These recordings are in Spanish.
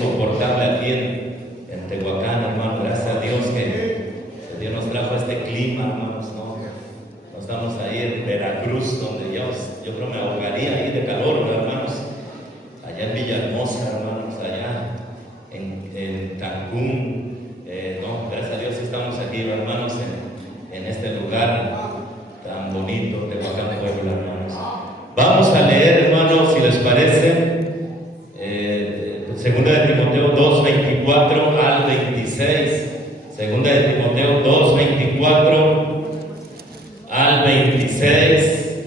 insoportable aquí en Tehuacán, hermano. Gracias a Dios que Dios nos trajo este clima, hermanos, ¿no? No estamos ahí en Veracruz, donde yo creo me ahogaría ahí de calor, ¿no, hermanos? Allá en Villahermosa, hermanos, allá en Cancún. No, gracias a Dios estamos aquí, hermanos, en este lugar tan bonito, Tehuacán, Puebla, hermanos. Vamos a leer, hermanos, si les parece, Segunda de Timoteo 2, 24 al 26. Segunda de Timoteo 2, 24 al 26.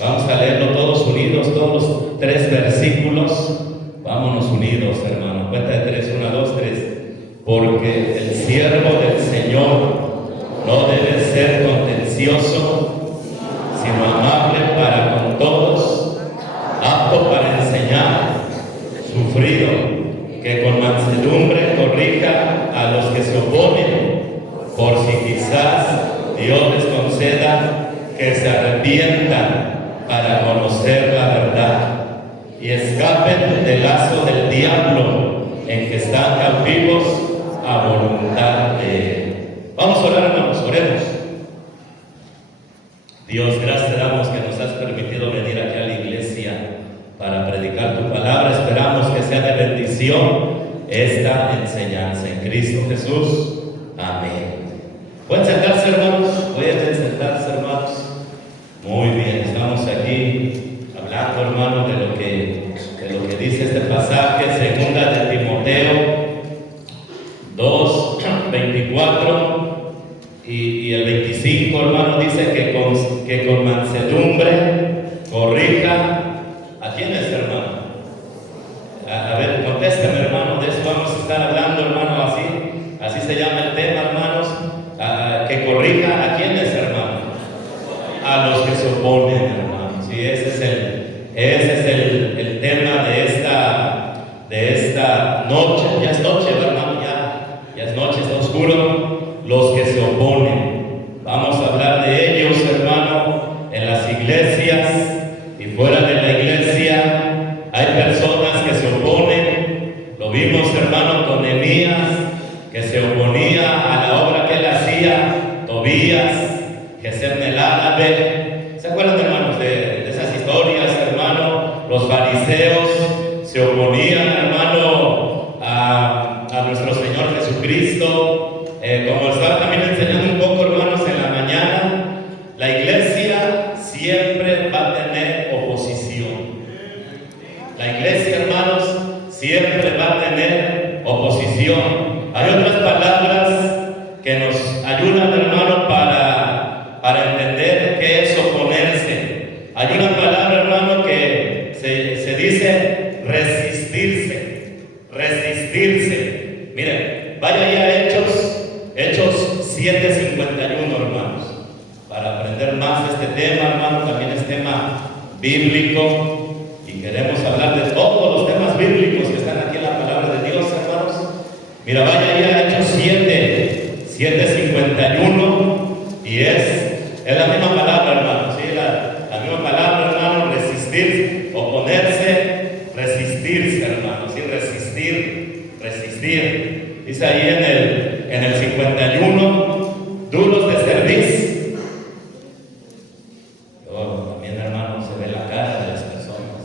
Vamos a leerlo todos unidos, todos los 3 versículos. Vámonos unidos, hermano. Cuenta de 3, 1, 2, 3. Porque el siervo del Señor no debe ser contencioso, sino amable para con todos, apto para enseñar, sufrido, que con mansedumbre corrija a los que se oponen, por si quizás Dios les conceda que se arrepientan para conocer la verdad y escapen del lazo del diablo en que están cautivos a voluntad de Él. Vamos a orar, hermanos, oremos. Dios, gracias te damos que nos has permitido venir aquí a la iglesia para predicar tu palabra. Esperamos que sea de bendición esta enseñanza en Cristo Jesús. Amén. ¿Pueden sentarse, hermanos? ¿Pueden sentarse, hermanos? Muy bien, estamos aquí hablando, hermanos, de lo que dice este pasaje, segunda de Timoteo 2, 24 y el 25, hermano, dice que con mansedumbre corrija. ¿A quiénes, hermano? A ver, contéstame, hermano, de eso vamos a estar hablando, hermano, así se llama el tema, hermanos. Que corrija a quiénes, hermano. A los que se oponen, hermano. Sí, ese es el tema de esta noche. Ya es noche, hermano, ya es noche, está oscuro. Los que se oponen. Vamos a hablar de ellos, hermano, en las iglesias y fuera de la iglesia. Hay personas que se oponen. Lo vimos, hermano, con Nehemías, que se oponía a la obra que él hacía. Tobías, Gesem el árabe. ¿Se acuerdan, hermanos, de esas historias, hermano? Los fariseos se oponían, hermano, a nuestro Señor Jesucristo. Como estaba también enseñando un poco, hermanos, en la mañana, la iglesia siempre va a tener oposición. La iglesia, hermanos, siempre va a tener oposición. Hay otras palabras que nos ayudan, hermano, para entender qué es oponerse. Hay una palabra, hermano, que se dice resistirse. Resistirse. Miren, vaya ya a Hechos 7:51, hermanos, para aprender más de este tema, hermano. También es tema bíblico y queremos hablar de todos los temas bíblicos que están aquí en la palabra de Dios, hermanos. Mira, vaya ya a Hechos 7:51 y es la misma palabra, hermano. ¿Sí? La misma palabra, hermano, resistir, oponerse, resistirse, hermano. ¿Sí? Resistir. Dice ahí en el 51, duros de cerviz. También, hermano, se ve la cara de las personas.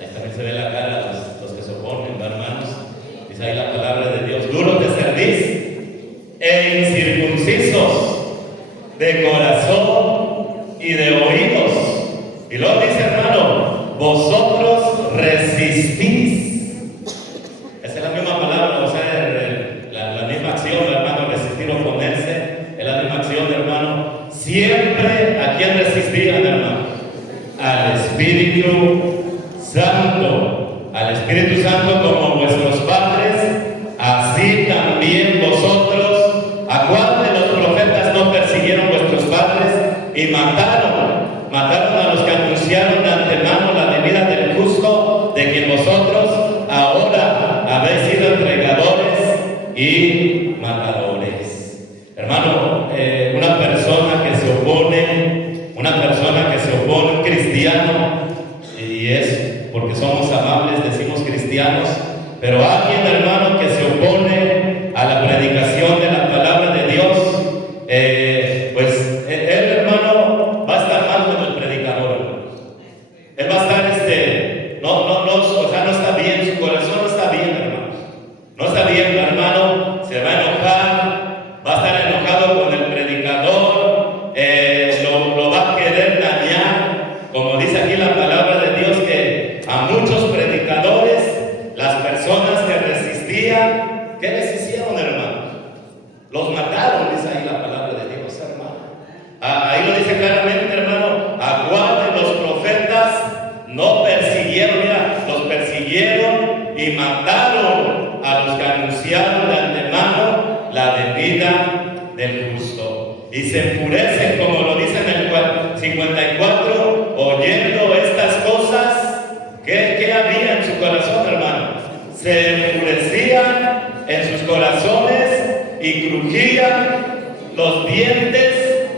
Ahí también se ve la cara de los que se oponen, hermanos. Dice ahí la palabra de Dios, duros de cerviz e incircuncisos de corazón y de oídos. Y luego dice, hermano, vosotros resistís. Esa es la misma palabra, o sea, la misma acción, hermano, resistir, oponerse, es la misma acción, hermano. Siempre a quién resistían, hermano, al Espíritu Santo. Al Espíritu Santo como vuestros padres, así también vosotros. ¿A cuál de los profetas no persiguieron vuestros padres y mataron a los que anunciaron de antemano la venida del justo, de quien vosotros ahora habéis sido entregadores y matadores? Hermano, una persona que se opone, un cristiano, y es porque somos amables, decimos cristianos, cristianos, pero alguien, hermano, que se opone a la predicación de la palabra de Dios, pues él, hermano, va a estar mal con el predicador, hermano. Él va a estar, o sea, no está bien, su corazón no está bien, hermano. No está bien, hermano, se va a enojar, va a estar enojado con el predicador, lo va a querer dañar, como dice aquí la palabra de Dios, que a muchos predicadores, las personas que resistían, ¿qué les hicieron, hermano? Los mataron, dice ahí la palabra de Dios, hermano. Ahí lo dice claramente, hermano, a cuál de los profetas no persiguieron, mira, los persiguieron y mataron a los que anunciaron de antemano la venida del justo. Y se enfurecen, como lo dice en el 54, oyendo estas cosas. ¿Qué había en su corazón, hermano? Se enfurecían en sus corazones y crujían los dientes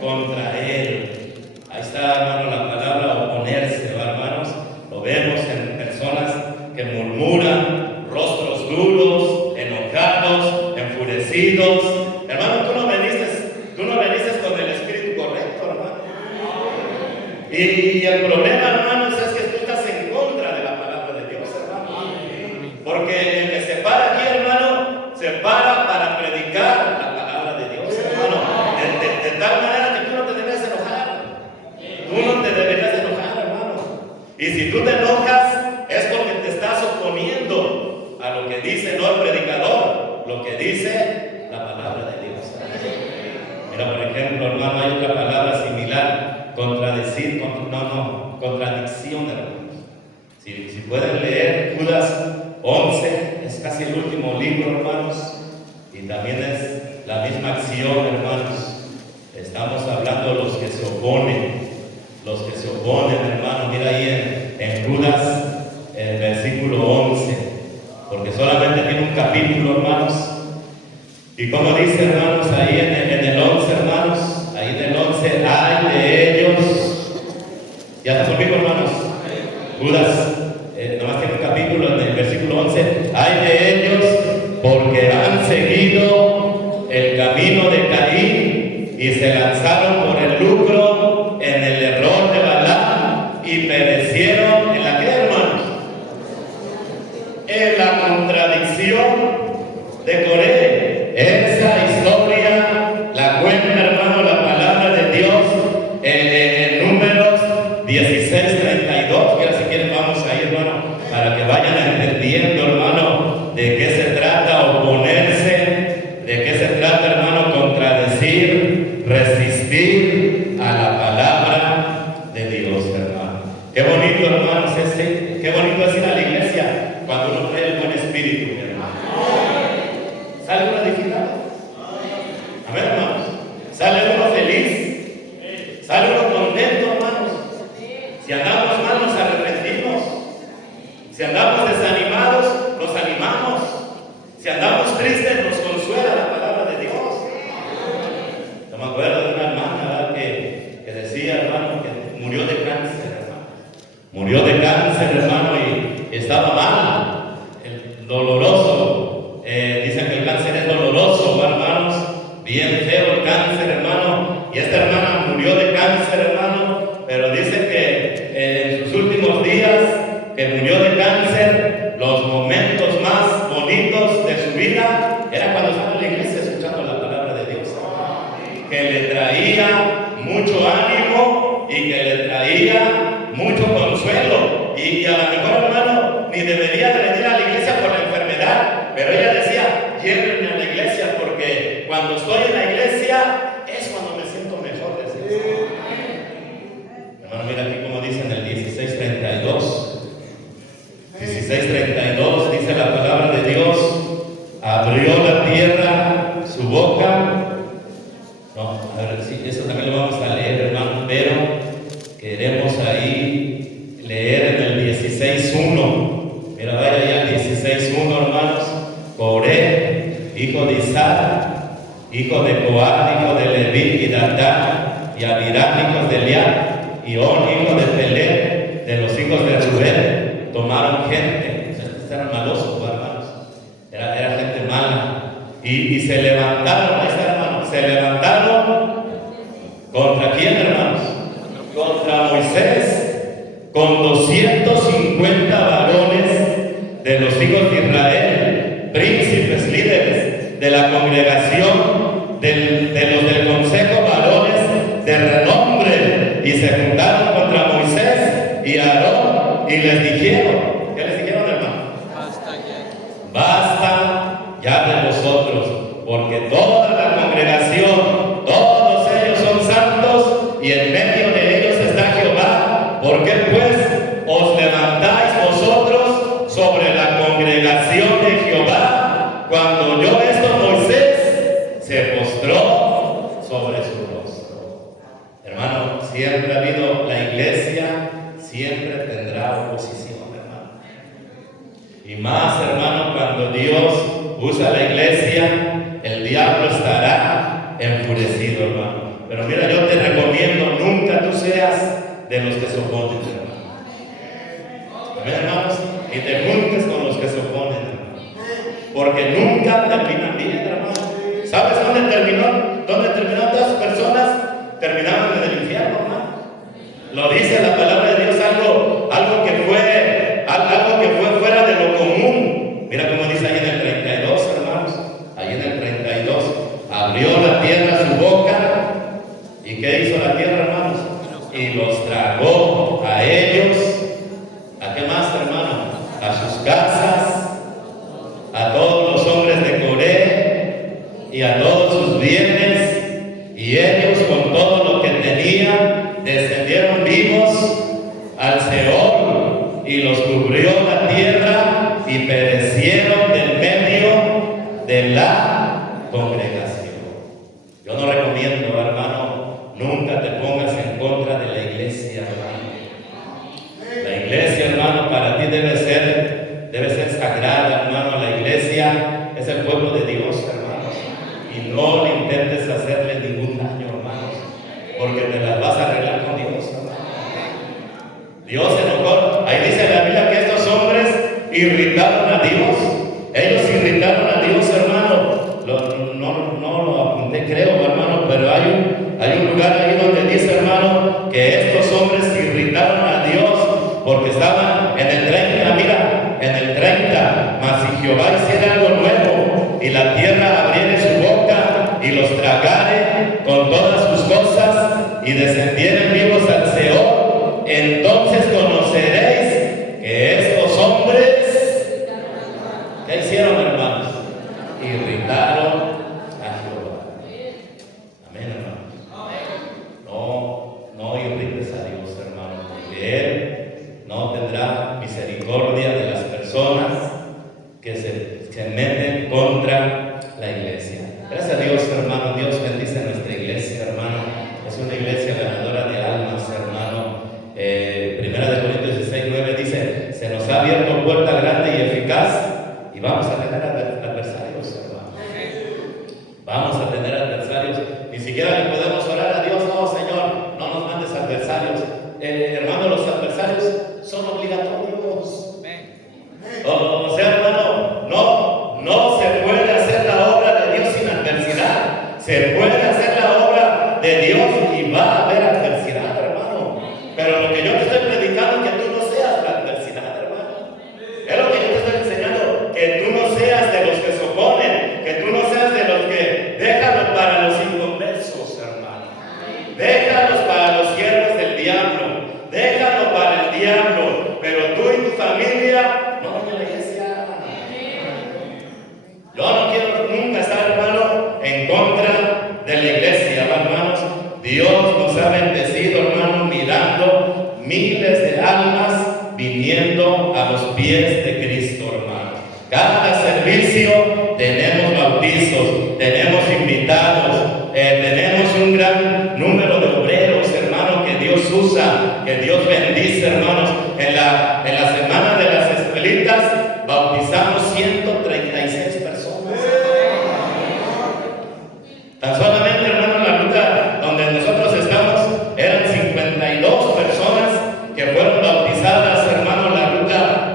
contra él. Ahí está, hermano, la palabra oponerse, hermanos. Lo vemos en personas que murmuran, rostros duros, enojados, enfurecidos. Hermano, tú no veniste con el espíritu correcto, hermano. Y el problema, hermanos, es que tú estás en contra de la palabra de Dios, hermano. Porque el que se para aquí, hermano, se para predicar la palabra de Dios, hermano. De tal manera que tú no te debes enojar. Tú no te deberías enojar, hermano. Y si tú te enojas, es porque te estás oponiendo a lo que dice no el predicador, lo que dice la palabra de Dios. Mira, por ejemplo, hermano, hay otra palabra similar, contradicción, hermano. Si pueden leer Judas 11, es casi el último libro, hermanos, y también es la misma acción, hermanos. Estamos hablando de los que se oponen, hermano. Mira ahí en Judas, el versículo 11, porque solamente tiene un capítulo, hermanos. Y como dice, hermanos, ahí en el 11, hermanos, ahí en el 11, ay de ellos. ¿Ya está conmigo, hermanos? Judas, nomás tiene un capítulo en el versículo 11, ay de ellos, porque han seguido el camino de Caín y se lanzaron por el lucro en el error de Balaam y perecieron en la que, hermanos, en la contradicción de Coré. Esa historia la cuenta, hermano, la palabra de Dios en Números 16:32. Que si quieren vamos ahí, hermano, para que vayan entendiendo, hermano, de qué se trata oponerse, de qué se trata, hermano, contradecir, resistir a la palabra de Dios, hermano. Qué bonito, hermanos, qué bonito es ir a la iglesia cuando uno trae el buen espíritu, hermano. Sale uno edificado. Amén, hermanos. Sale uno feliz. Sale uno contento, hermanos. Si andamos mal, nos arrepentimos. Si andamos desanimados, nos animamos. Si andamos tristes, nos consuela la palabra de Dios. Yo me acuerdo de una hermana, ¿verdad? Que decía, hermano, que murió de cáncer, hermano. Murió de cáncer, hermano, y estaba mal, doloroso. Dicen que el cáncer es doloroso, hermanos, bien feo el cáncer, hermano. Y esta hermana murió de cáncer, hermano, pero dice que en sus últimos días, que murió de cáncer, los momentos más bonitos de su vida era cuando estaba en la iglesia escuchando la palabra de Dios, que le traía mucho ánimo y que le traía mucho consuelo. Y a lo mejor, hermano, ni debería de venir a la iglesia por la enfermedad, pero ella decía, llévenme a la iglesia, porque cuando estoy en la iglesia es cuando me siento mejor. Hermano, mira aquí como dice en el 16:32. 16:32 dice la palabra de Dios, abrió la tierra su boca. No, a ver, sí, eso también lo vamos a leer, hermano, pero queremos ahí leer en el 16:1. Mira, vaya allá al 16:1, hermanos. Coré, hijo de Isaac, hijo de Coat, hijo de Leví y Datán, y Abiram, hijos de Eliab, y On, hijo de Pelé, de los hijos de Rubén, tomaron gente, estos eran malosos, hermanos, era gente mala, y se levantaron, ahí está, hermanos, se levantaron ¿contra quién, hermanos? Contra Moisés, con 250 varones de los hijos de Israel, príncipes, líderes de la congregación, de los del consejo, varones de renombre, y se juntaron contra Moisés y Aarón y les dijeron, ¿qué les dijeron, hermano? Basta ya de vosotros, porque toda la congregación, todos ellos son santos y en medio de ellos está Jehová. ¿Por qué pues os levantáis vosotros sobre la congregación de Jehová? Cuando oyó esto Moisés se postró sobre su rostro. Hermano, siempre ha habido, la iglesia siempre tendrá oposición, hermano. Y más, hermano, cuando Dios usa la iglesia, el diablo estará enfurecido, hermano. Pero mira, yo te recomiendo, nunca tú seas de los que se oponen, hermano. Amén, hermanos. Y te juntes con los que se oponen, hermano. Porque nunca terminan bien, hermano. ¿Sabes dónde terminaron todas las personas? Terminaron en el infierno, hermano. Lo dice la palabra de Dios, algo que fue fuera de lo común. Mira cómo dice ahí en el 32, hermanos. Ahí en el 32, abrió la tierra su boca. ¿Y qué hizo la tierra, hermanos? Y los tragó a ellos. ¿A qué más, hermano? A sus casas, a todos los hombres de Coré y a todos sus bienes. Y ellos, con todo lo que tenían, descendieron vivos al Seol, y los cubrió la tierra y perecieron del medio de la congregación. Yo no recomiendo, hermano, nunca te pongas en contra de la iglesia, hermano. La iglesia, hermano, para ti debe ser sagrada, hermano. La iglesia es el pueblo de Dios, hermanos. Y no le intentes hacerle ningún daño, hermanos, porque te las vas a arreglar con Dios, hermano. Dios se enojó. Ahí dice en la Biblia que estos hombres irritaron a Dios. Ellos irritaron a Dios, hermano. No lo apunté, creo, hermano, pero hay un lugar ahí donde dice, hermano, que estos hombres irritaron a Dios porque estaban en el 30, mira, en el 30, mas si Jehová hiciera algo nuevo y la tierra abriere su boca y los tragare con todas sus cosas y descendieren vivos al Seol, entonces conoceréis que estos hombres, ¿qué hicieron, hermanos? Irritaron a Jehová. Amén, hermanos. No irrites a Dios, hermano, porque Él no tendrá misericordia de las personas que se meten contra la iglesia. Gracias a Dios, hermano. Dios bendice a nuestra iglesia, hermano. Es una iglesia ganadora de almas, hermano. Primera de Corintios 16:9 dice: se nos ha abierto puerta grande y eficaz, y vamos a tener adversarios, hermano. Vamos a tener adversarios. Ni siquiera le podemos orar a Dios: no, Señor, no nos mandes adversarios. Hermano, los adversarios son obligatorios. O sea, hermano, no se puede hacer la obra de Dios sin adversidad. Se puede hacer la obra de Dios y va a haber adversidad, hermano. Pero lo que yo te estoy predicando es que tú no seas la adversidad, hermano. Es lo que yo te estoy enseñando, que tú no seas de los que se oponen, que tú no seas de los que déjalo para los inconversos, hermano. Déjalos para los siervos del diablo. Déjalo para el diablo. Pero tú y tu familia, no en la iglesia. Yo no quiero nunca estar, hermano, en contra de la iglesia, hermanos. Dios nos ha bendecido, hermano, mirando miles de almas viniendo a los pies de Cristo, hermano. Cada servicio tenemos bautizos, tenemos invitados, tenemos un gran número de obreros, hermano, que Dios usa, que Dios bendice, hermanos. En la semana de las escuelitas bautizamos 136 personas. Tan solamente, hermano, en la ruta donde nosotros estamos eran 52 personas que fueron bautizadas, hermano, en la ruta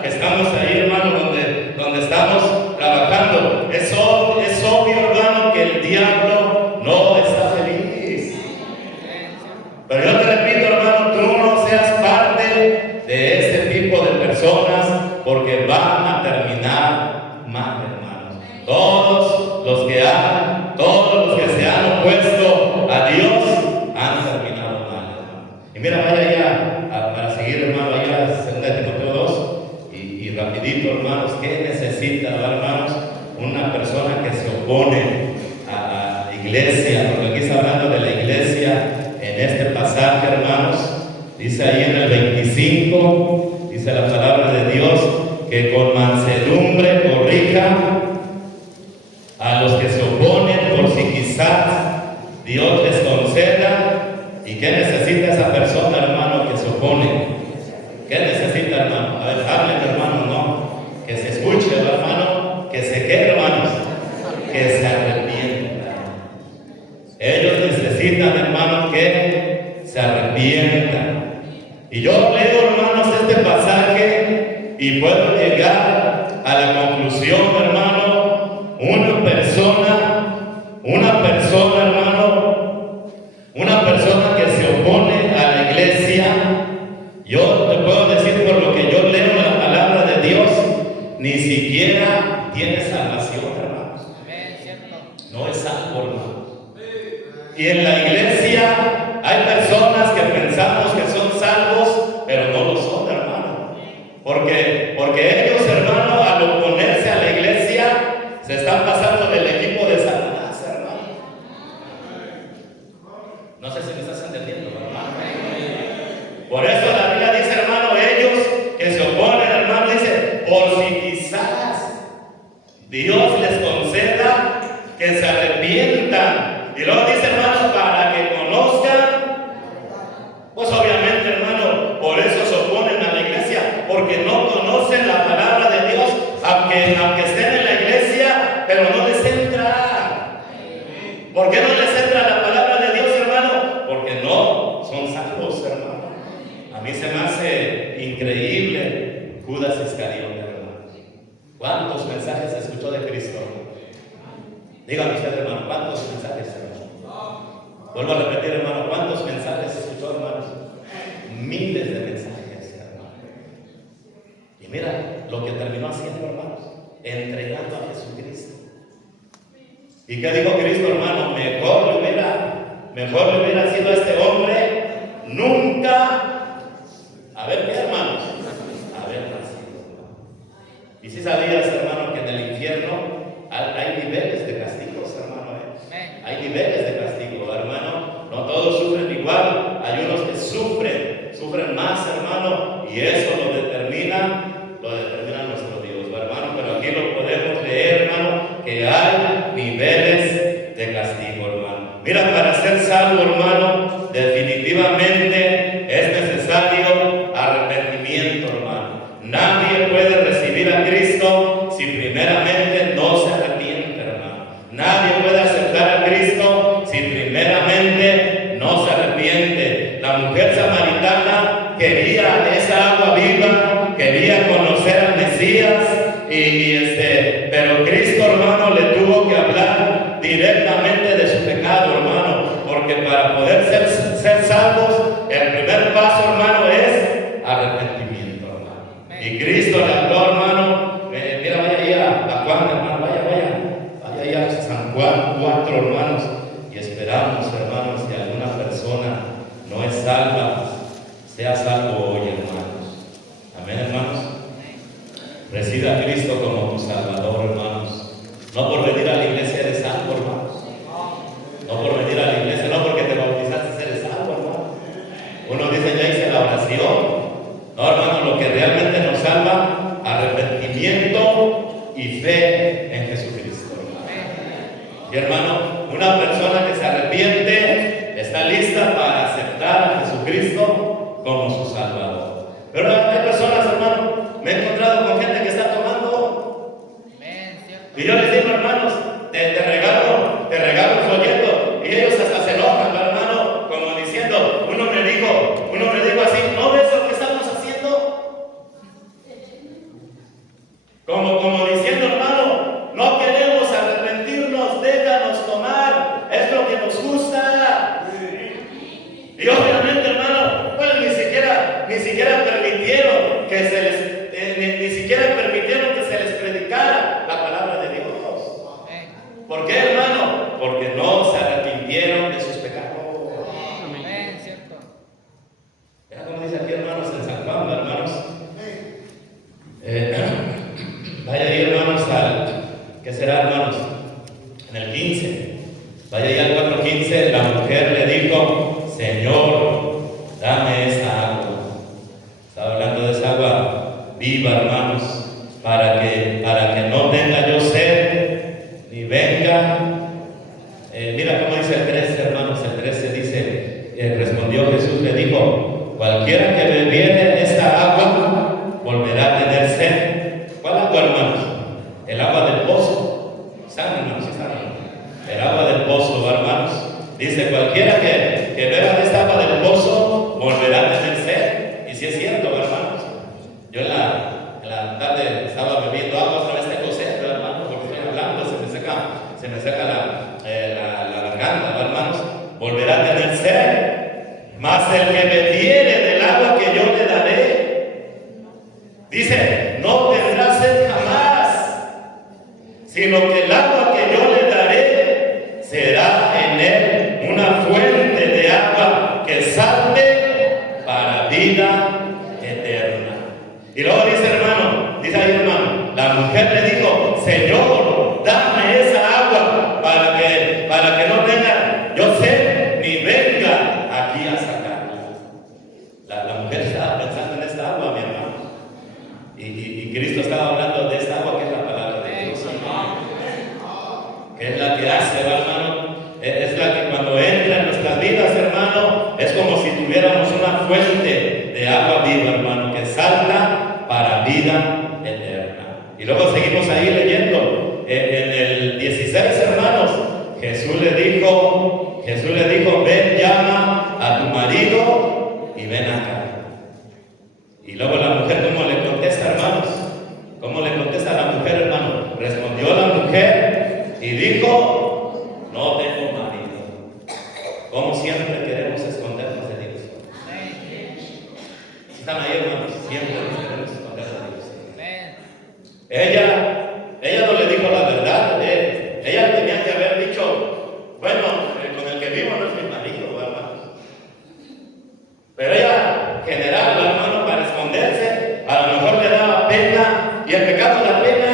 Y rapidito, hermanos, ¿qué necesita, hermanos? Una persona que se opone a la iglesia, porque aquí está hablando de la iglesia en este pasaje, hermanos. Dice ahí en el 25, dice la palabra de Dios, que con mansedumbre corrija a los que se oponen, por si quizás Dios les conceda. ¿Y qué necesita esa persona, hermano, que se opone? ¿Qué necesita, hermano? A ver, hablen, hermano, no. Que se escuche, hermano, que se quede, hermanos, que se arrepienta. Ellos necesitan, hermano, que se arrepientan. Y yo leo, hermanos, este pasaje y puedo llegar a la conclusión, hermano, una persona, hermano, una persona que se opone a la iglesia. Yo te puedo decir por lo que yo leo la palabra de Dios, ni siquiera tiene salvación, hermanos. No es salvo, hermanos. Y en la iglesia hay personas que pensamos que son salvos, pero no lo son, hermano. Porque ellos, hermano, al oponerse a la iglesia, se están pasando del equipo de Satanás, hermano. No sé si me estás entendiendo, hermano. Por eso la Biblia dice, hermano, ellos que se oponen, hermano, dice, por si quizás Dios les conceda que se arrepientan. Y luego dice, hermano, para que conozcan. Pues obviamente, hermano, por eso se oponen a la iglesia, porque no conocen la palabra de Dios, aunque estén en la iglesia, pero no les entra. ¿Por qué no les entra la palabra de Dios, hermano? Porque no son salvos, hermano. A mí se me hace increíble Judas Iscariote, hermano. ¿Cuántos mensajes escuchó de Cristo? Dígame usted, hermano, ¿cuántos mensajes, hermano? Vuelvo a repetir, hermano, ¿cuántos mensajes escuchó, hermanos? Miles de mensajes, hermano. Y mira lo que terminó haciendo, hermanos, entregando a Jesucristo. ¿Y qué dijo Cristo, hermano? Mejor le hubiera sido a este hombre nunca haber, ¿qué, hermanos? Haber nacido. Y si sabías, hermano, que en el infierno hay niveles de castigos, hermano. Hay niveles de castigo, hermano. No todos sufren igual. Hay unos que sufren más, hermano, y eso lo determina nuestro Dios, hermano. Pero aquí lo podemos leer, hermano, que hay niveles de castigo, hermano. Mira, para ser salvo, hermano, definitivamente es necesario arrepentimiento, hermano. Nadie puede recibir a Cristo si primeramente no se arrepiente, hermano. Nadie puede aceptar a Cristo si primeramente no se arrepiente. La mujer samaritana quería esa agua viva, quería conocer al Mesías, pero Cristo, hermano, le tuvo que hablar directamente de su pecado, hermano, porque para poder ser salvos, el primer paso, hermano, es arrepentimiento, hermano. Y Cristo le habló, hermano, mira, vaya ahí a Juan, hermano, vaya ahí a San Juan 4, hermanos, y esperamos, hermanos, que alguna persona no es salva, sea salvo hoy, hermanos. Amén, hermanos. Reciba a Cristo como tu Salvador, hermanos. No por venir a la iglesia eres salvo, hermanos. No por venir a la iglesia, no porque te bautizaste eres salvo, hermano. Uno dice, ya hice la oración. No, hermano, lo que realmente nos salva, arrepentimiento y fe en Jesucristo, hermano. Y hermano, una persona que se arrepiente está lista para aceptar a Jesucristo como su Salvador. Pero hay personas, hermano, me he encontrado con gente que está tomando. Y yo les digo, hermanos, te regalo un folleto. Y ellos hasta se enojan, hermano, como diciendo, uno me dijo así, ¿no ves lo que estamos haciendo? Como diciendo, hermano, no queremos arrepentirnos, déjanos tomar, es lo que nos gusta. Y obviamente, hermano, pues ni siquiera permitieron que se les predicara la palabra de Dios. ¿Por qué, hermano? Porque no se arrepintieron de sus pecados. Amén, cierto. Vean cómo dice aquí, hermanos, en San Juan, hermanos. Vaya ahí, hermanos, ¿qué será, hermanos? En el 15. Vaya ahí al 4:15. La mujer le dijo: Señor, dame esa agua. Estaba hablando de esa agua viva, hermanos, para que no tenga yo sed, ni venga. Mira cómo dice el 13, hermanos. El 13 dice: respondió Jesús, le dijo: cualquiera que bebiere esta agua volverá a tener sed. ¿Cuál agua, hermanos? El agua del pozo. ¿Están, hermanos? El agua del pozo, hermanos. Dice: cualquiera que beba de esta agua del pozo volverá a tener sed. Y si es cierto, hermanos. Yo en la tarde estaba bebiendo agua otra vez de cosecha, hermanos, porque estoy hablando, se me seca la garganta, hermanos. Volverá a tener sed, mas el que bebiere del agua que yo le daré, dice, no tendrá sed jamás, sino que el agua que yo le daré será en él una fuente de agua que salte para vida eterna. Y luego dice, hermano, dice ahí, hermano, la mujer le dijo: Señor, dame esa agua para que no tenga yo sed ni venga aquí a sacarla. La mujer estaba pensando en esta agua, mi hermano, y Cristo estaba hablando de esta agua que es la palabra de Dios, que es la que hace, hermano, es la que cuando entra en nuestras vidas, hermano, es como si tuviéramos una fuente de agua viva, hermano, que salta para vida eterna. Y luego seguimos ahí leyendo en el 16, hermanos. Jesús le dijo: ven, llama a tu marido y ven acá. Y luego la mujer, ¿cómo le contesta, hermanos? ¿Cómo le contesta a la mujer, hermano? Respondió la mujer y dijo: no tengo marido. Como siempre queremos escondernos de Dios. Están ahí, hermanos, siempre queremos esconder de Dios. Ella no le dijo la verdad. Ella tenía que haber dicho: bueno, con el que vivo no es mi marido, hermanos. Pero ella, general, hermano, para esconderse, a lo mejor le daba pena, y el pecado da pena.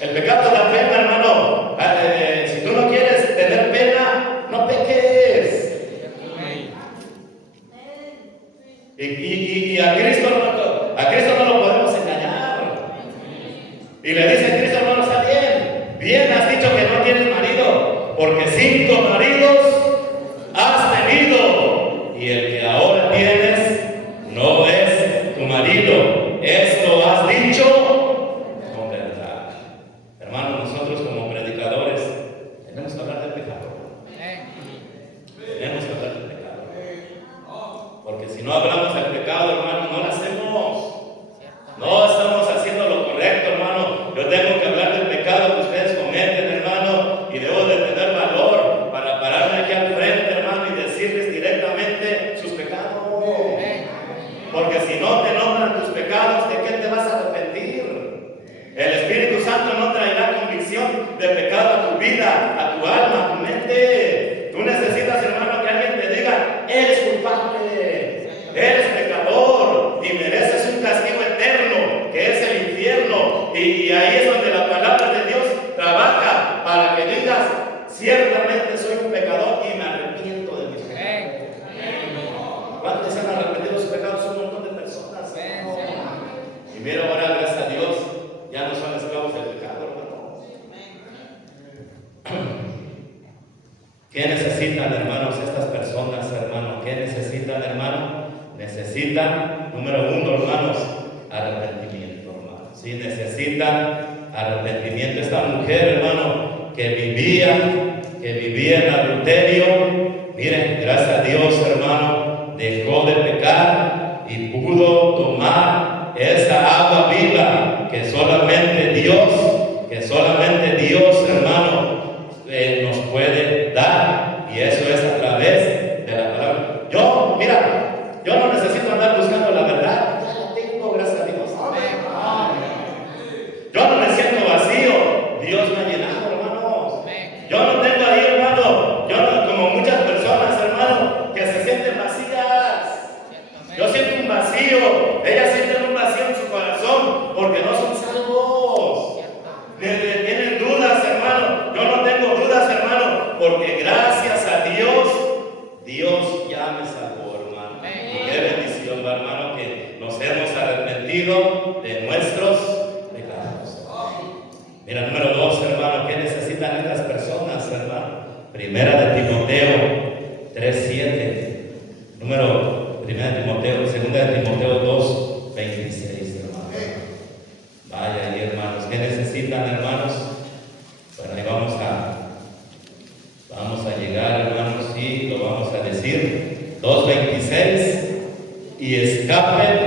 El pecado da pena, hermano. Si tú no quieres tener pena, no peques. Y a Cristo no lo podemos engañar. Y le dice Cristo, hermano: está bien has dicho que no tienes marido, porque 5 maridos has tenido, y el que ahora tienes no es tu marido. Esto has dicho con verdad. Hermano, nosotros como predicadores tenemos que hablar del pecado. Tenemos que hablar del pecado, porque si no hablamos del pecado, hermano, no lo hacemos. No estamos haciendo lo correcto, hermano. Yo tengo que hablar del pecado que ustedes cometen, hermano, y debo de tener valor para pararme aquí al frente, hermano, y decirles directamente sus pecados. Porque si no te nombran tus pecados, ¿de qué te vas a arrepentir? El Espíritu Santo no traerá convicción de pecado a tu vida, a tu alma, a tu mente. Tú necesitas, hermano, que alguien te diga: eres culpable, eres pecador y mereces un castigo eterno, que es el infierno. Y ahí es donde la palabra de Dios trabaja para que digas: ciertamente soy un pecador y me arrepiento de mis pecados. ¿Cuántos se han arrepentido de sus pecados? Son un montón de personas. Y mira, ahora, gracias a Dios, ya no son esclavos del pecado, hermano. ¿Qué necesitan, hermanos, estas personas, hermano? ¿Qué necesitan, hermano? Necesitan, número 1, hermanos, arrepentimiento, hermano. Sí, necesitan arrepentimiento. Esta mujer, hermano, que vivía en adulterio, miren, gracias a Dios, hermano, dejó de pecar y pudo tomar esa agua viva que solamente Dios, hermano, nos puede dar. Y eso es a través de la palabra. Yo no necesito andar buscando la verdad, ya la tengo, gracias a Dios. Yo no me siento vacío, Dios me ha llenado, hermanos. Yo no tengo ahí, hermano, como muchas personas, hermano, que se sienten vacías. Yo siento un vacío, ellas sienten un vacío en su corazón, porque no son salvos. Tienen dudas, hermano. Yo no tengo dudas, hermano, porque gracias a Dios, Dios ya me salvó, hermano. Y qué bendición, hermano, que nos hemos arrepentido de nuestros pecados. Mira, número 2, hermano, ¿qué necesitan estas personas, hermano? Primera de Timoteo 3:7. Primera de Timoteo, segunda de Timoteo 2:26, hermano. Vaya ahí, hermanos, ¿qué necesitan, hermanos? Bueno, ahí vamos a llegar, hermanos, y lo vamos a decir. 2:26. Y escapen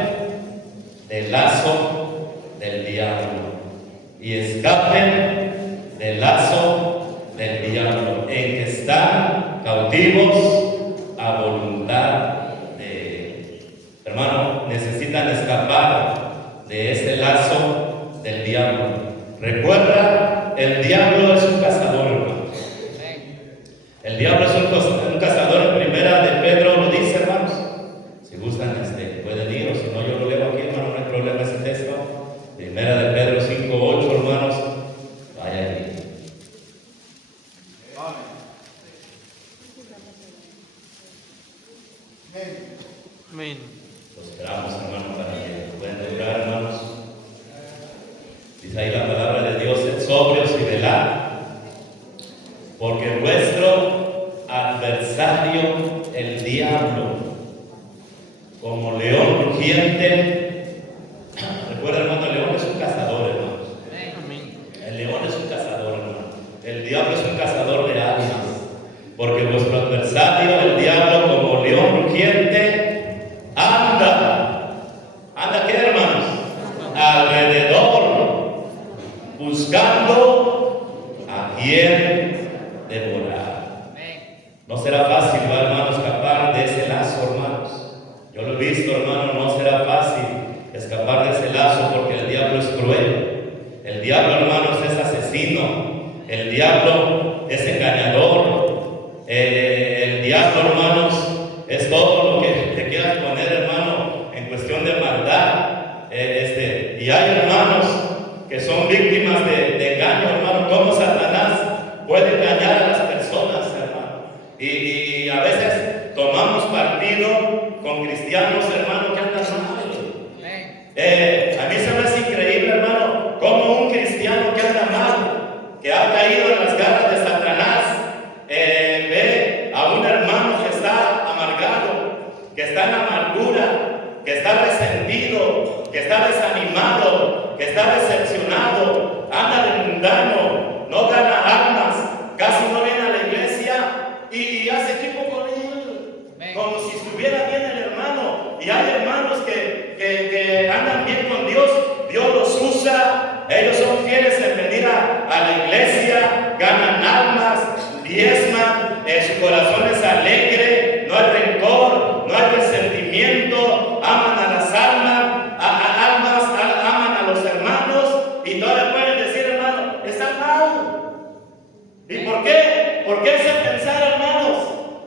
del lazo del diablo. Y escapen del lazo del diablo, en que están cautivos a voluntad de él. Hermano, necesitan escapar de ese lazo del diablo. Recuerda, el diablo es un cazador, hermano. El diablo es un cazador. En primera de Pedro lo dice, hermanos. Si gustan, pueden ir, o si no, yo lo leo aquí, hermano, no hay problema ese texto. Primera de Pedro 5:8, hermanos. Vaya ahí. Amén. Lo esperamos, hermano, para que puedan lograr, hermanos. Dice ahí la palabra de Dios: sed sobrios y velad, porque vuestro adversario, el diablo, como león rugiente. Recuerda, hermano, el león es un cazador, hermanos. El león es un cazador, hermano. El diablo es un cazador de almas. Porque vuestro adversario, el diablo, como león rugiente, anda. ¿Anda qué, hermanos? Alrededor, buscando a quien devorar. No será fácil, hermano, escapar de ese lazo, hermanos. Yo lo he visto, hermano, no será fácil escapar de ese lazo, porque el diablo es cruel. El diablo, hermanos, es asesino. El diablo es engañador. El diablo, hermanos, es todo lo que te quieras poner, hermano, en cuestión de maldad. Y hay hermanos que son víctimas de engaño, hermano. Cómo Satanás puede engañar a las personas, hermano. Y a veces tomamos partido con cristianos, hermano, que andan mal. A mí se me hace increíble, hermano, como un cristiano que anda mal, que ha caído en las garras de Satanás, ve a un hermano que está amargado, que está en amargura, que está resentido, que está desanimado, que está decepcionado, anda de mundano, no gana almas, casi no viene a la iglesia y hace equipo con él, como si estuviera bien el hermano. Y hay hermanos que andan bien con Dios, Dios los usa, ellos son fieles en venir a la iglesia, ganan almas, diezman, su corazón es alegre, no hay rencor, no hay resentimiento, aman a las almas, aman a los hermanos, y todavía pueden decir, hermano, está mal. ¿Y por qué? ¿Por qué ese pensar, hermanos?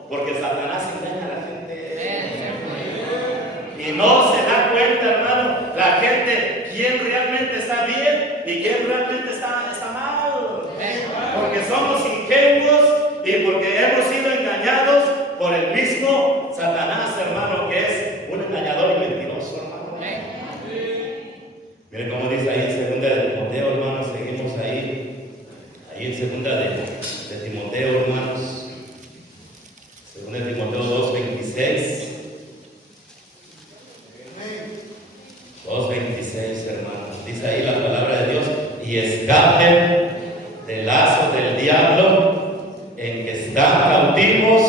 Porque Satanás engaña a la gente. Y no se da cuenta, hermano, la gente, quién realmente está bien y quién realmente está mal. Porque somos ingenuos y porque hemos sido engañados por el mismo Satanás, hermano, que es un engañador y mentiroso, hermano. Miren cómo dice ahí en segunda de Timoteo, hermanos, seguimos ahí en segunda de Timoteo, hermanos. Segunda de Timoteo 2:26. 2:26, hermanos. Dice ahí la palabra de Dios: y escapen del lazo del diablo, en que están cautivos.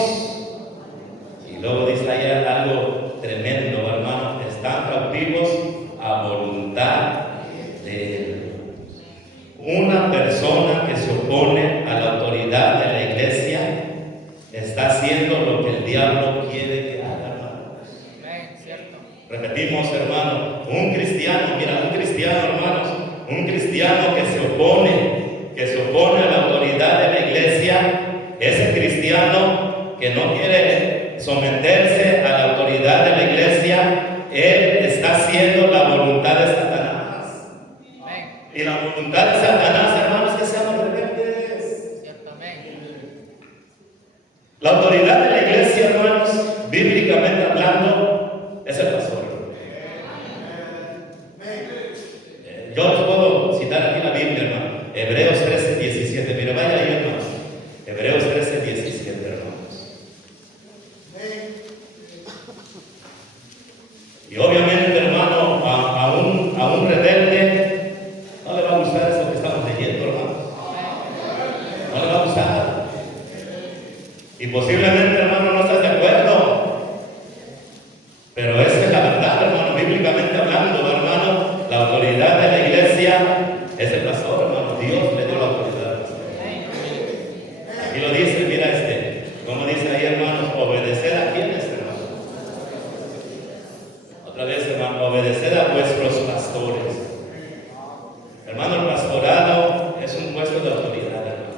Y luego dice ahí algo tremendo, hermano: están cautivos a voluntad de él. Una persona que se opone a la autoridad de la iglesia está haciendo lo que el diablo quiere que haga, hermano. Repetimos, hermano, un cristiano, hermanos, un cristiano que se opone a la autoridad de la iglesia, ese cristiano que no quiere someterse a la autoridad de la iglesia, él está haciendo la voluntad de Satanás. voluntad de Satanás, hermanos, que seamos rebeldes. Ciertamente. La autoridad de la iglesia, hermanos, bíblicamente hablando, es el pastor. Yo les puedo citar aquí la Biblia, hermano. Hebreos 13:17. Mire, vaya ahí, hermanos. Hebreos 13:17, hermanos. Y obviamente, hermano, a un rebelde no le va a gustar eso que estamos leyendo, hermano. No le va a gustar. Y posiblemente, hermano, no estás de acuerdo. Pero esa es la verdad, hermano. Bíblicamente hablando, hermano, la autoridad de la iglesia es el pastor, hermano. Dios le dio la autoridad al pastor. Aquí lo dice, mira como dice ahí, hermanos, obedecer a quienes, hermano. Otra vez, hermano, obedecer a vuestros pastores. Hermano, el pastorado es un puesto de autoridad, hermano.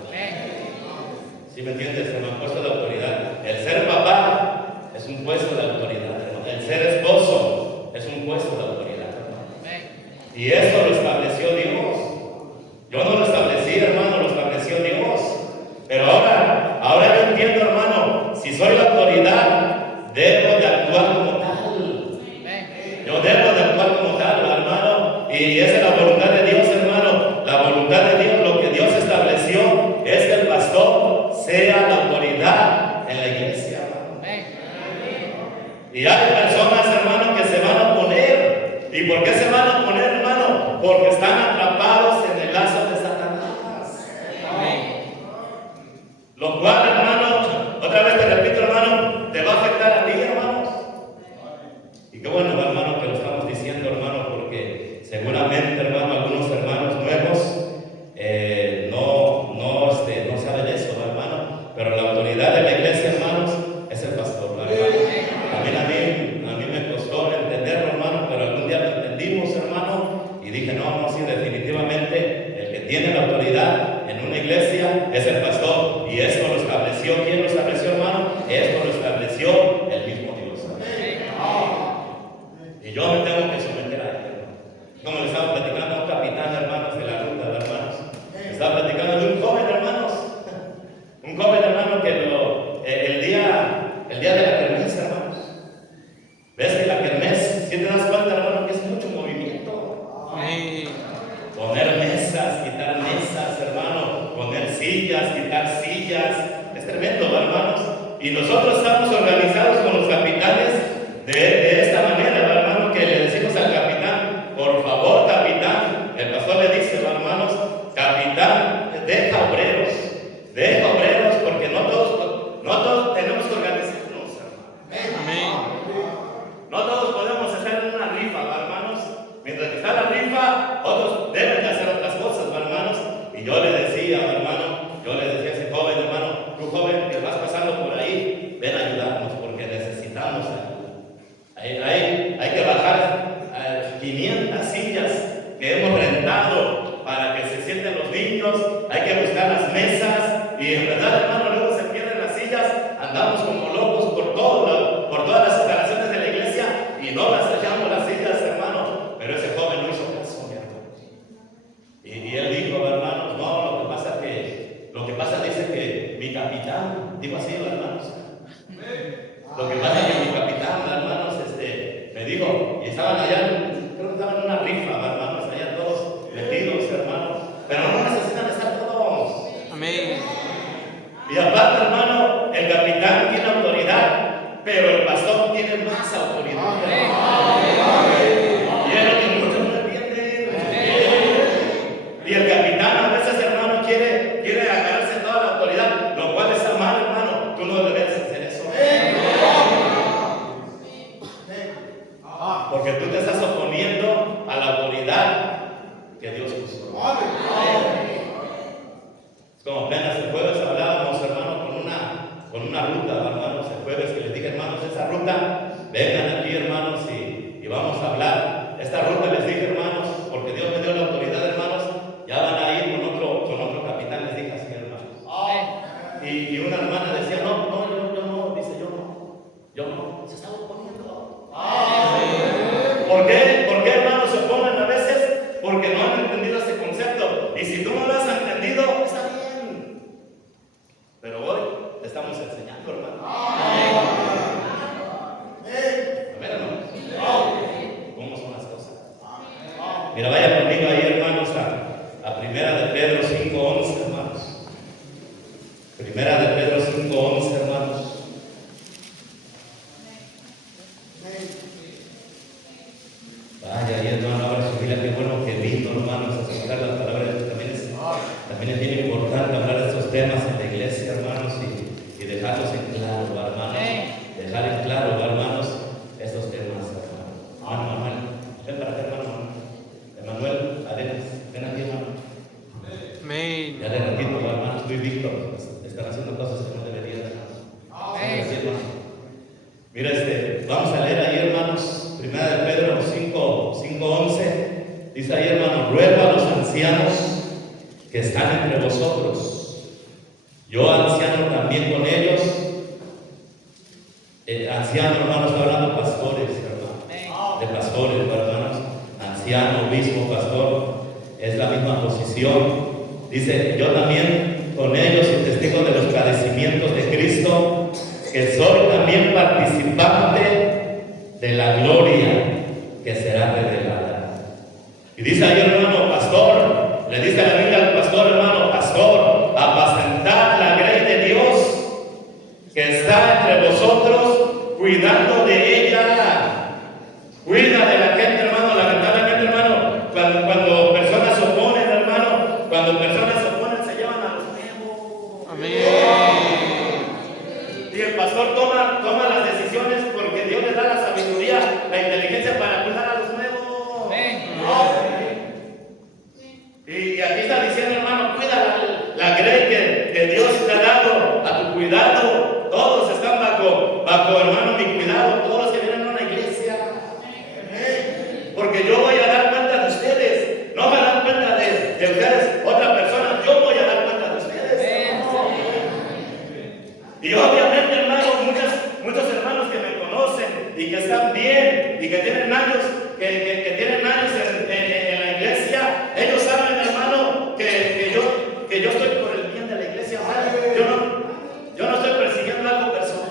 ¿Sí me entiendes, hermano? Puesto de autoridad. El ser papá es un puesto de autoridad, hermano. El ser esposo es un puesto de autoridad, hermano. Y eso lo estableció Dios. Yo no lo establecí, hermano, lo estableció Dios. Pero ahora yo entiendo, hermano, si soy la autoridad, debo de actuar como tal. Yo debo de actuar como tal, hermano. Y esa es la voluntad de Dios, hermano. La voluntad de Dios, lo que Dios estableció, es que el pastor sea la autoridad en la iglesia, hermano. Y hay personas, hermano, que se van a oponer. ¿Y por qué se van a oponer, hermano? Porque están atrapados en el lazo de Satanás. Lo cual, hermano, otra vez te repito, hermano, te va a afectar a ti, hermanos. Y qué bueno, hermano, que lo estamos diciendo, hermano, porque seguramente, hermano, algunos hermanos nuevos no saben eso, hermano. Pero la autoridad de la iglesia, hermanos, es el pastor, hermano. También a mí me costó entenderlo, hermano, pero algún día lo entendimos, hermano, y dije, no, sí, definitivamente el que tiene la autoridad en una iglesia es el pastor. Y esto lo estableció, ¿quién lo estableció, hermano? Esto lo estableció el mismo Dios. Y yo me tengo que someter a él, hermano. Como le estaba platicando a un capitán, hermanos, de la ruta, hermanos. Le estaba platicando de un joven, hermanos. Un joven, hermano, que el día de la kermés, hermanos. ¿Ves que la kermés, si te das cuenta, hermano, que es mucho movimiento? Poner mesas, quitar mesas, hermano. Poner sillas, quitar sillas. Es tremendo, hermanos. Y nosotros estamos organizados con los capitanes de esta manera, hermano, que le decimos al capitán, por favor, capitán. El pastor le dice, hermanos, capitán, deja obreros, porque no todos tenemos que organizarnos, hermano. Amén. No todos podemos hacer una rifa, hermanos. Mientras que está la rifa, otros deben de hacer otras cosas, hermanos. Y yo le decía a ese joven, hermano, tú joven que vas pasando por ahí, ven a ayudarnos porque necesitamos ayuda. Hay que bajar 500 sillas que hemos rentado para que se sienten los niños. Hay que buscar las mesas. Y en verdad, hermano, luego se pierden las sillas. Andamos como locos por todas las instalaciones de la iglesia y no las hallamos las sillas, hermano. Pero ese joven no hizo caso, mi hermano. Y él dijo, hermanos, no, lo que pasa dice que mi capitán, digo así, hermanos. Lo que pasa es que mi capitán, hermanos, me dijo, y estaban allá, creo que estaban en una rifa, hermanos, allá todos metidos, hermanos. Pero no necesitan estar todos. Amén. Y aparte, hermano, el capitán tiene autoridad, pero el pastor tiene más autoridad. Y es lo que muchos no entienden. Y el capitán a veces, hermano, quiere agarrarse toda la autoridad, lo cual está mal, hermano. Tú no debes hacer eso. Porque tú te estás oponiendo a la autoridad que Dios puso. Como apenas el jueves hablábamos, hermano, con una ruta, hermanos, el jueves que les dije, hermanos, esa ruta, vengan aquí, hermanos, y vamos a hablar. Esta ruta les dije, hermanos, porque Dios me dio la autoridad, hermanos, ya van a ir con otro capitán, les dije así, hermanos. Y una hermana decía, no, yo no, dice, yo no, se estaba oponiendo. ¿Por qué, hermanos, se oponen a veces? Porque no han entendido ese concepto. ahí, hermanos, a Primera de Pedro 5:11, hermanos. Primera de Pedro 5:11, hermanos. Vaya, ahí, hermano, ahora su vida, qué bueno, qué lindo, hermanos, escuchar las palabras. También es bien importante hablar de estos temas en la iglesia, hermanos, y dejarlos en claro, hermanos. Dejar en claro, hermanos, estos temas, hermanos. Hermano Manuel, ven para acá, hermano. Emanuel, Arenas, ven aquí, hermano. Amén. Ya de ratito, hermanos, tú y Víctor están haciendo cosas que no deberían, hermanos. Sí, hermano. Mira, vamos a leer ahí, hermanos, Primera de Pedro 5:11. Dice ahí, hermano, ruego a los ancianos que están entre vosotros. Yo, anciano, también con ellos. Anciano, hermanos, está hablando pastores, hermano. De pastores, hermanos. Anciano, obispo, pastor, es la misma posición. Dice, yo también con ellos y testigo de los padecimientos de Cristo, que soy también participante de la gloria que será revelada. Y dice ahí, hermano, pastor, le dice la Biblia al pastor, hermano, pastor, apacentar la grey de Dios que está entre vosotros, cuidando de ella. Cuida de la gente, hermano. Lamentablemente, hermano, cuando personas se oponen, hermano, cuando personas se oponen, se llevan a los nuevos. Amén. Y el pastor toma las decisiones porque Dios le da la sabiduría, la inteligencia para cuidar a los nuevos. Y aquí está diciendo, hermano, cuida la grey que Dios te ha dado a tu cuidado. Todos están bajo, hermano, mi cuidado. Todos los que vienen a una iglesia. Porque yo voy a dar cuenta de ustedes. No me dan cuenta de ustedes, otra persona. Yo voy a dar cuenta de ustedes. Y obviamente, hermano, muchos hermanos que me conocen y que están bien y que tienen años, que tienen años en la iglesia, ellos saben, hermano, que yo estoy por el bien de la iglesia. Yo no estoy persiguiendo algo personal,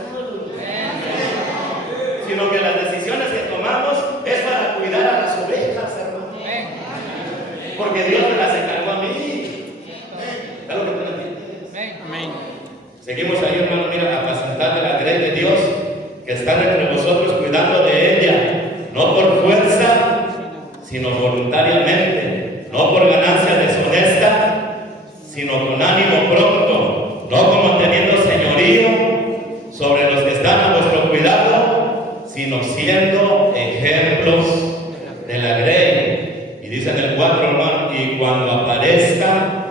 sino que las decisiones que tomamos es para cuidar a las ovejas, hermano. Porque Dios me las encargó a mí. ¿Es lo que tú entiendes? Amén. Seguimos ahí, hermano, mira, apacentar de la grey de Dios que están entre vosotros, cuidando de ella, no por fuerza, sino voluntariamente, no por ganancia deshonesta, sino con ánimo pronto, no como teniendo señorío sobre los que están a vuestro cuidado, sino siendo ejemplos de la grey. Y dice en el 4, hermano, y cuando aparezca,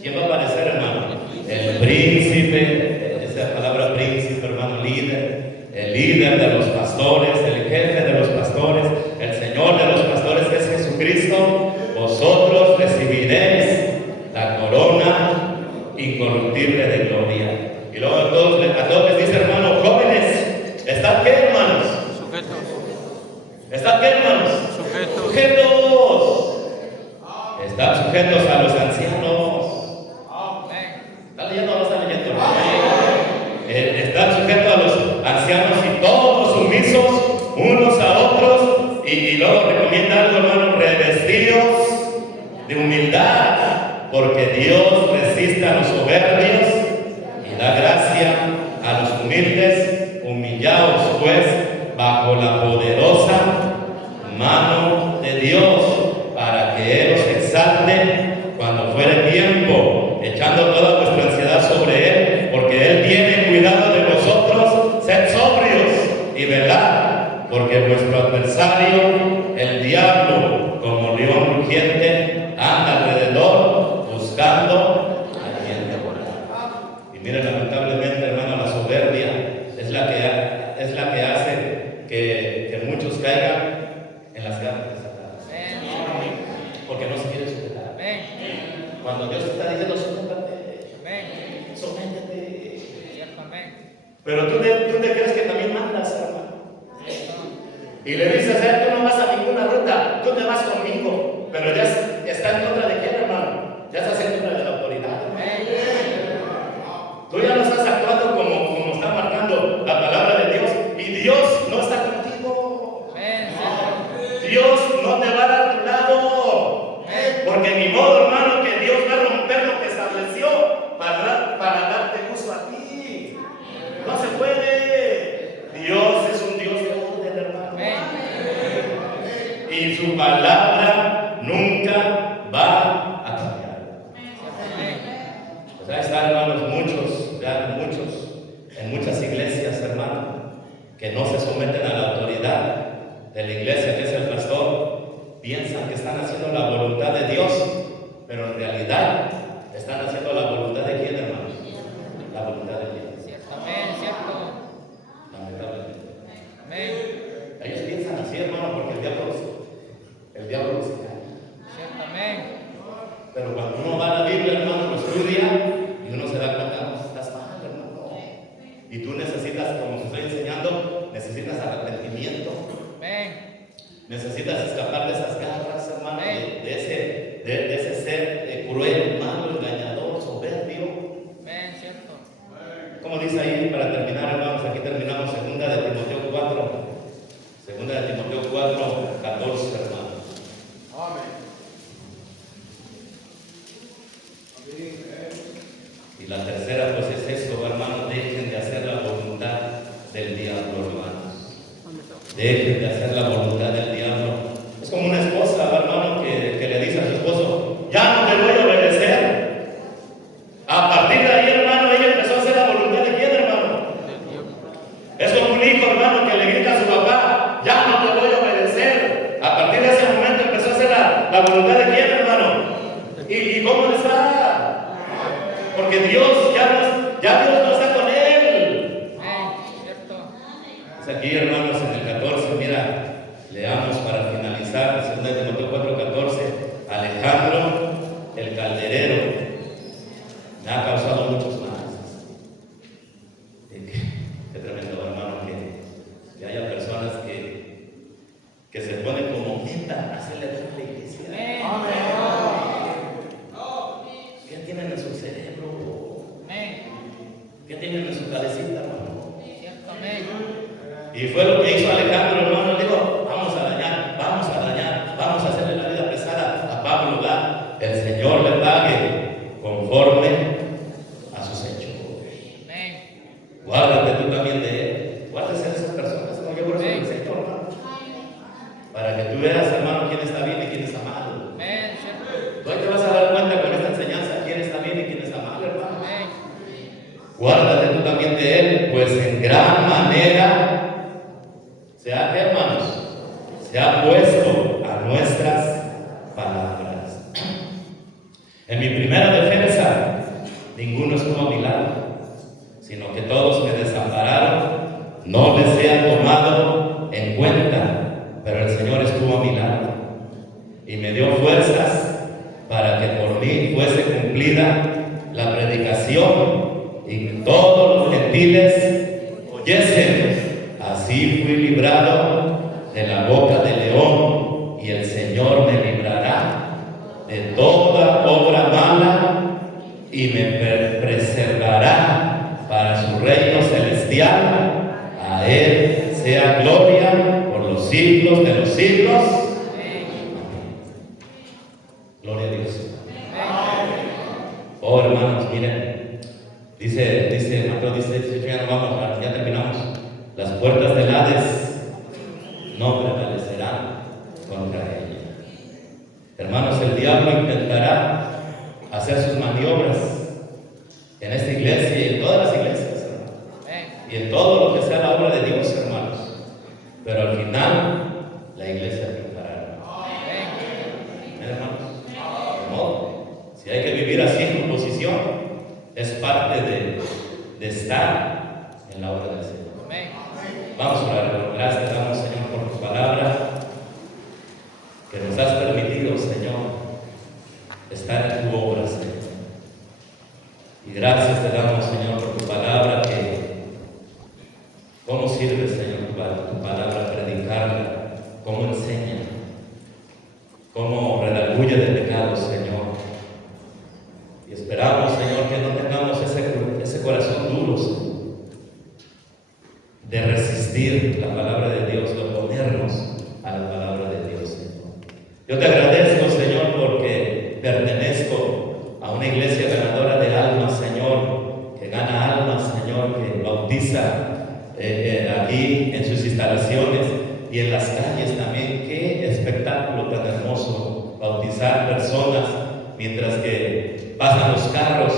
¿quién va a aparecer, hermano? El príncipe, esa palabra príncipe, hermano, líder, el líder de los pastores, el jefe de los pastores, el Señor de los pastores, que es Jesucristo. Vosotros recibiréis la corona incorruptible de gloria. Y luego a todos les dice, hermano, jóvenes, ¿están qué, hermanos? Sujetos. ¿Están qué, hermanos? Sujetos. Sujetos. Están sujetos a los ancianos. ¿Está leyendo o no está leyendo? Están sujetos a los ancianos y todos sumisos unos a otros. Y luego recomienda algo, hermano, revestidos de humildad, porque Dios resiste a los soberbios y da gracia a los humildes. Humillaos pues bajo la poderosa mano de Dios, para que Él os exalte cuando fuere tiempo, echando toda vuestra ansiedad sobre Él, porque Él tiene cuidado de vosotros. Sed sobrios y velad, porque vuestro adversario, el diablo, como león rugiente, anda alrededor buscando a quien devorar. Y miren, lamentablemente, hermano, la soberbia es la que hace que muchos caigan en las garras de Satanás. Porque no se quiere sujetar. Cuando Dios está diciendo, sométete. Pero tú te crees que también mandas, hermano. Y le dices, tú no vas a ninguna ruta, tú te vas conmigo. Pero ya está en contra de quién, hermano. Ya estás en contra de la autoridad. Tú ya no estás actuando como está marcando la palabra de Dios. Y Dios no está contigo. Dios no te va a dar tu lado. Porque ni modo, hermano, que Dios va a romper lo que estableció para darte gusto a ti. No se puede. Dios es un Dios de orden, hermano. Y su palabra nunca va a cambiar. Pues ahí están, hermanos, muchos, en muchas iglesias, hermano, que no se someten a la autoridad de la iglesia, que es el pastor. Piensan que están haciendo la voluntad de Dios, pero en realidad están haciendo la voluntad de quién, hermanos. La voluntad de Dios. Amén, cierto. Lamentablemente. Amén. Ellos piensan así, hermano, porque el diablo los engaña. Cierto, amén. Pero cuando uno va a la Biblia, hermano, lo estudia y uno se da cuenta, no, estás mal, hermano. Y tú necesitas, como te estoy enseñando, necesitas arrepentimiento. Amén. Necesitas escapar de esas garras, hermano, de ese ser cruel, malo, engañador, soberbio. Amén, cierto. Como dice ahí, para terminar, hermanos, aquí terminamos 2 de Timoteo 4. 2 de Timoteo 4, 14, hermanos. Amén. Y la tercera, pues es esto, hermanos, dejen de hacer la voluntad del diablo, hermanos. Dejen de hacer la voluntad del diablo. Es como una esposa, hermano, que le dice a su esposo, ya no te voy a obedecer. A partir de ahí, hermano, ella empezó a hacer la voluntad de quién, hermano. Es como un hijo, hermano, que le grita a su papá, ya no te voy a obedecer. A partir de ese momento empezó a hacer la voluntad de quién, hermano. ¿Y cómo le está? Porque Dios ya Dios no está con él. Cierto. Es aquí, hermanos, en el 14, mira, leamos para finalizar, 2 de Timoteo 4, 14. Alejandro, el calderero, me ha causado muchos males. Qué tremendo, hermano, que haya personas que se ponen como meta hacerle daño a la iglesia. ¿Qué tienen en su cerebro? ¿Qué tienen en su cabecita, hermano? Cierto, amén. Y fue lo que hizo Alejandro, hermano. Le dijo, vamos a dañar, vamos a hacerle la vida pesada a Pablo, ¿verdad? El Señor le pague conforme a sus hechos. Amén. Guárdate tú también de él. Guárdese de esas personas, como yo por eso el Señor, hermano. Para que tú veas, hermano, quién está bien y quién está mal. Amén, cierto. Hoy te vas a dar cuenta con esta enseñanza quién está bien y quién está mal, hermano. Amén. Guárdate tú también de él, pues en gran manera se ha, hermanos, se ha puesto a nuestras palabras. En mi primera defensa, ninguno estuvo a mi lado, sino que todos me desampararon, no les he tomado en cuenta, pero el Señor estuvo a mi lado y me dio fuerzas para que por mí fuese cumplida la predicación y que todos los gentiles oyesen. Así fui librado de la boca del león, y el Señor me librará de toda obra mala y me preservará para su reino celestial. A Él sea gloria por los siglos de los siglos. Gloria a Dios. Oh, hermanos, miren, dice Mateo 18, ya no vamos, ya terminamos. Las puertas del Hades no prevalecerán contra ella. Hermanos, el diablo intentará hacer sus maniobras en esta iglesia y en todas las iglesias, hermanos, y en todo lo que sea la obra de Dios, hermanos. Pero al final, la iglesia triunfará. Hermanos, no, si hay que vivir así en oposición, es parte de estar en la obra del Señor. Vamos a orar. Gracias te damos, Señor, por tu palabra que nos has permitido, Señor, estar en tu obra, Señor. Y gracias te damos, Señor, por tu palabra, que cómo sirve, Señor, tu palabra, predicarla, cómo enseña, cómo redarguye de pecados, Señor. Y esperamos, Señor, que no tengamos ese corazón duro, Señor, de resistir la palabra de Dios, de oponernos a la palabra de Dios, Señor. Yo te agradezco, Señor, porque iglesia ganadora de almas, Señor, que gana almas, Señor, que bautiza aquí en sus instalaciones y en las calles también. Qué espectáculo tan hermoso, bautizar personas mientras que pasan los carros,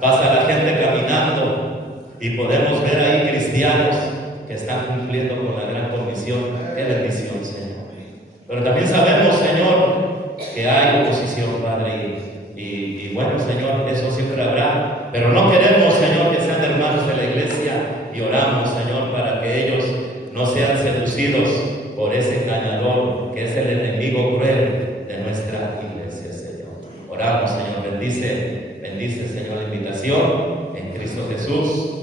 pasa la gente caminando y podemos ver ahí cristianos que están cumpliendo con la gran comisión. Qué bendición, Señor. Pero también sabemos, Señor, que hay oposición, Padre, y bueno, Señor, eso siempre habrá, pero no queremos, Señor, que sean hermanos de la iglesia, y oramos, Señor, para que ellos no sean seducidos por ese engañador que es el enemigo cruel de nuestra iglesia, Señor. Oramos, Señor, bendice, Señor, la invitación en Cristo Jesús.